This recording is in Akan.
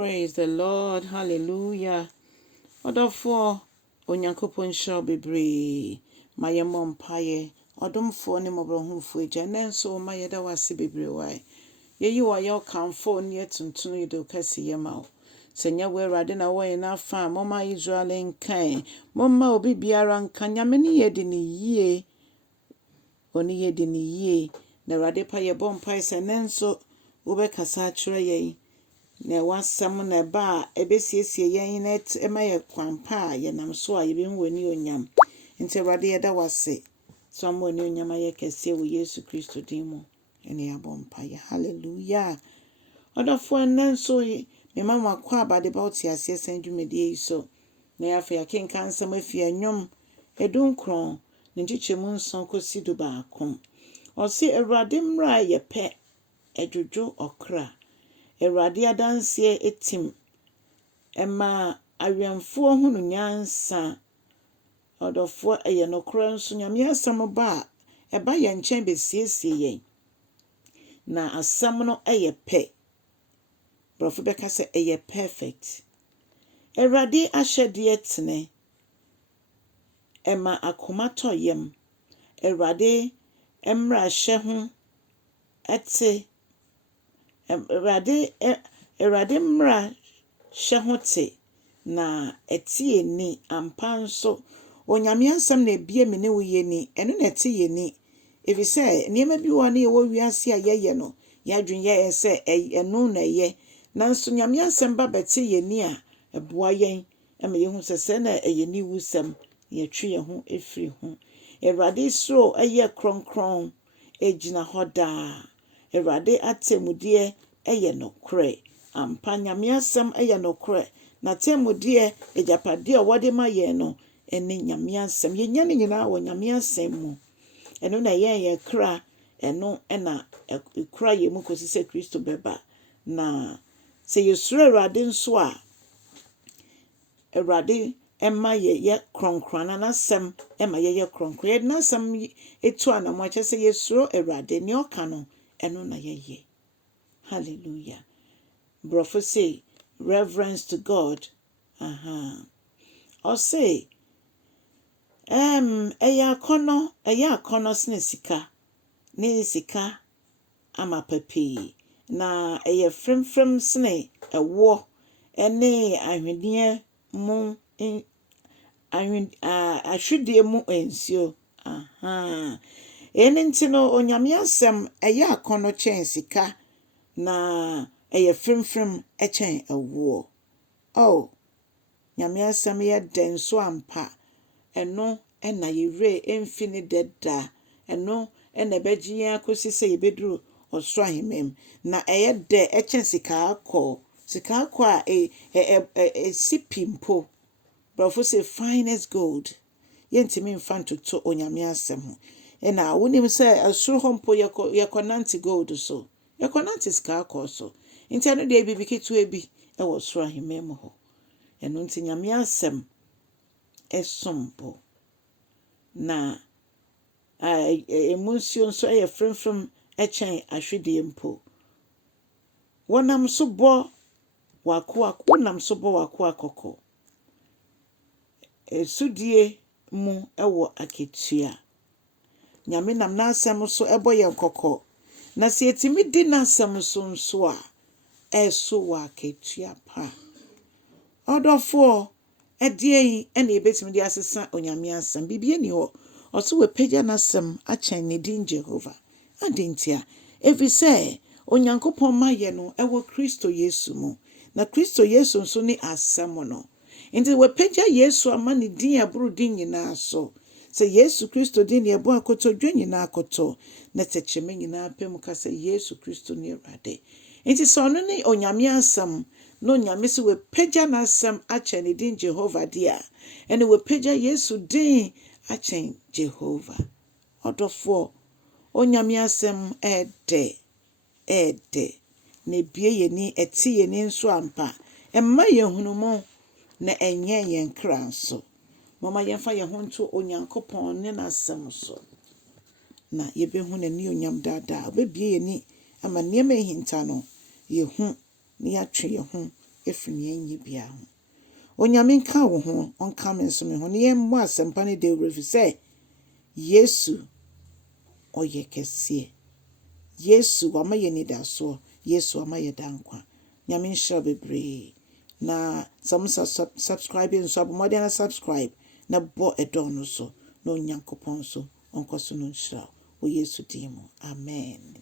Praise the Lord. Hallelujah. Odofo Onyankopɔn shall be brave. My mom paye. Odomfo ne mobrohumfo agya nenso ma yeda wase bebre wai. Yeyi wa yo kamfo ne tuntun yido kase yema o. Senya we rade na wo na fa mama Israel nkan. Mama obi biara nkan nyame ne yedi ne yie. Oni yedi ne yie. Na rade pa ye bompa se nenso wo be kasa kire ye. Na wasam na ba ebesiesie yen na ema ye kwampa ye nam so a ye be hu ani onyam nti rade ye da wase so mo ani onyam aye kese wo Yesu Kristo din mu ene abompa ye hallelujah odofo nan so me mama kwa abade ba oti ase sendwumedie so na ya fa yakenka nsam afia nwom edunkron ne nchichemu nson kosi do ba akon o se Awurade mmra ye pe edwodwo okra Awurade adanse etim ema awemfo hunu nyansa odofo eye nokora nso nyame asam ba eba ye nchen besiesie yen na asam no eye pe brofo beka se eye perfect Awurade ahyede etene ema akomato yem Awurade emra hye ho ete Awurade mmra hye ho te na etie ni ampanso onyame ansam na ebie me ne wo ye ni eno na etie ni efise niema bi wo na ye wo wiase a ye no ya dwen ye ese eno na ye nanso nyame ansam ba bete ye ni a eboa yen ema ye hu sese na eye ni wusam ye twe ye ho efiri ho Awurade sro eye kronkron ejina hoda Awurade atemudie eye nokre ampa nyame asem eye nokre na temudie ejapade a wode ma ye no ene nyame asem ye nya ne nyina wo nyame asem mu eno na ye kra eno ena ekra ye mu kosi se Kristo beba na se yesuro Awurade nso a Awurade ema ye kronkrona na asem ema ye kronkron ye na asem etu anamo ache se yesuro Awurade ne oka no eno na ye hallelujah brofo say reverence to God or say eya kono sne sika ama papi na eya frem sne ewo ene ahwedie mu ahwedie mu ensio ene ntino onyame asem eya kono chen sika na eye frem echen ewo nyame asem ye den so ampa eno ena yire emfini deda eno ena beji akosi se yebeduru osro ahemem na eye de echen sika akọ a sipimpo brofo say finest gold yentimi mfanto to onyame asem ho ena wonim se asuro hompo yekonanti gold so yekonanti sika akọ so nti ano de bibikitu ebi e wo soro ahemem ho eno nti nyame asem esompo na emusio nso e frem echen ahwede mpo wonam so bo wako akoko esudie mu ewo aketua nyame nam na asem so ebo ye nkoko na se etimi di na asem so nso a eso wa aketua pa odofo edie ene ebetimi di asesa onyame asem bibie ni ho oso we pagya na asem achen ne din Jehova adintia efise Onyankopɔn maye no ewo Kristo Yesu mu na Kristo Yesu nso ni asem no nti we pagya Yesu ama ne din aburu din nyina so se Yesu Kristo din ne ebo akoto dwa nyina akoto na techeme nyina pem ka se Yesu Kristo ni Awurade nti so no ni onyame asem no nyame se we pagya na asem achen ne din Jehova dia ene we pagya Yesu din achen Jehova odofo onyame asem ede ne bie ye ni eti ye ni nso ampa emma ye hunumo na enye ye nkra so mama ye fa ye honto Onyankopɔn ne na asem so na ye behu na ni onyam dada obebie ye ni ama niema hinta no ye hu ni atwe ye hu ɛfiri nea ɛnyɛ biara ho. Onyame nka wo ho, ɔnka me nso me ho. Ne yɛmmɔ asɛmpa no de wura fi sɛ Yesu ɔyɛ kɛseɛ. Yesu wama yɛ nidasoɔ. Yesu wama yɛ da nkwa. Nyame nhyira bebree. Na sɛ mo subscribe nso abɔmmɔden na subscribe na bɔ ɛdɔn no so na Onyankopɔn so ɔnkɔ so no nhyira wo. Wɔ Yesu din mu. Amen.